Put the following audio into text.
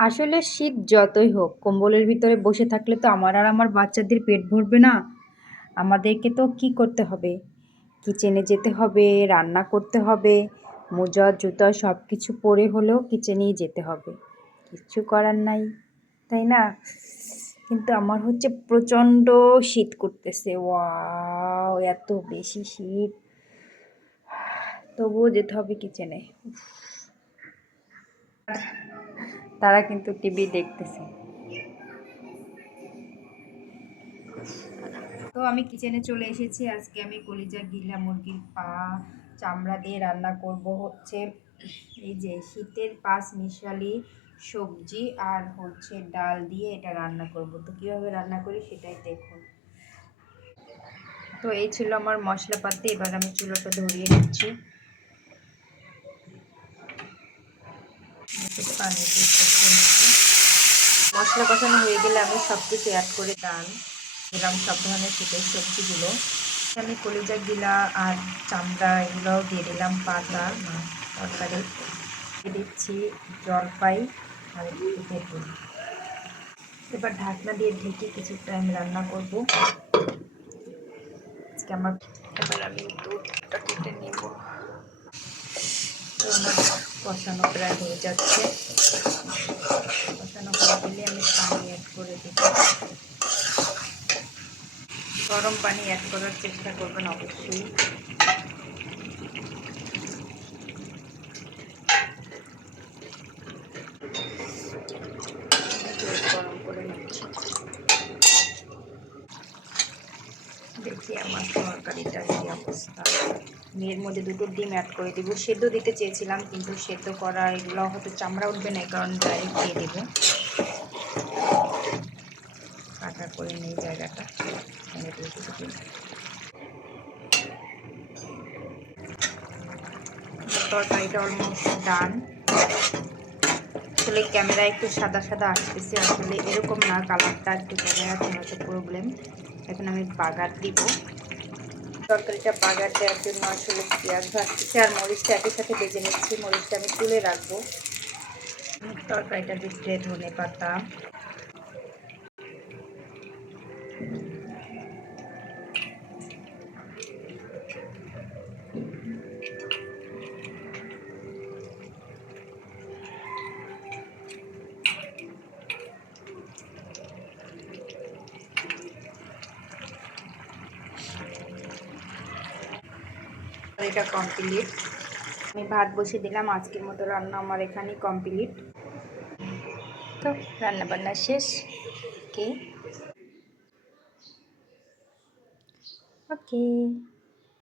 আসলে শীত যতই হোক, কম্বলের ভিতরে বসে থাকলে তো আমার আর আমার বাচ্চাদের পেট ভরবে না। আমাদেরকে তো কি করতে হবে? কিচেনে যেতে হবে, রান্না করতে হবে, মোজা, জুতা সব কিছু পরে হলেও কিচেনেই যেতে হবে। কিচ্ছু করার নাই, তাই না? কিন্তু আমার হচ্ছে প্রচণ্ড শীত করতেছে। ওয়াও, এত বেশি শীত। তবুও যেতে হবে কিচেনে। তারা কিন্তু টিভি দেখতেছে। তো আমি কিচেনে চলে এসেছি। আজকে আমি কলিজা গিলা, মুরগির পা, চামড়া দিয়ে রান্না করব হচ্ছে এই যে শীতের পাঁচ মিশালি সবজি আর হচ্ছে ডাল দিয়ে এটা রান্না করব। তো কীভাবে রান্না করি সেটাই দেখুন। তো এই ছিল আমার মশলাপাতি। এবার আমি চুলোটা ধরিয়ে নিচ্ছি। পানি মশলা কষানো হয়ে গেলে আমি সব কিছু অ্যাড করে ডাল, দিলাম সব ধরনের শীতের সবজিগুলো। আমি কলিজা গিলা আর চামড়া এগুলোও দিয়ে দিলাম পাতা, তরকারি। দিয়ে দিচ্ছি জলপাই আর একটু তেঁতুল এবার ঢাকনা দিয়ে ঢেকে কিছু টাইম রান্না করব। আজকে আমার এবার আমি দুধটা কেটে নেব। কষানো প্রায় হয়ে যাচ্ছে। কষানো হয়ে গেলে আমি পানি অ্যাড করে দেব। গরম পানি অ্যাড করার চেষ্টা করবেন অবশ্যই। গরম করে দেখি আমার তরকারিটা কি অবস্থা। এর মধ্যে দুটো ডিম অ্যাড করে দেবো। সেদ্ধ দিতে চেয়েছিলাম, কিন্তু সেদ্ধ করা এগুলো হয়তো চামড়া উঠবে না কারণ ডাইরেক্ট দিয়ে দেবো। কাটা করে নেই জায়গাটা। তরকারিটা অলমোস্ট ডান আসলে ক্যামেরা একটু সাদা সাদা আসতেছে, আসলে এরকম না কালারটা একটু ক্যামেরাতে হয়তো প্রবলেম এখন আমি বাগার দিব। তরকারিটা বাগার দেওয়ার জন্য আসলে পেঁয়াজ ভাজতেছি আর মরিচটা একই সাথে বেজে নিচ্ছি। মরিচটা আমি তুলে রাখব। তরকারিটা দিচ্ছে ধনে পাতা এটা কমপ্লিট আমি ভাত বসে দিলাম, আজকের মতো রান্না আমার এখানেই কমপ্লিট তো রান্নাবান্না শেষ। ওকে ওকে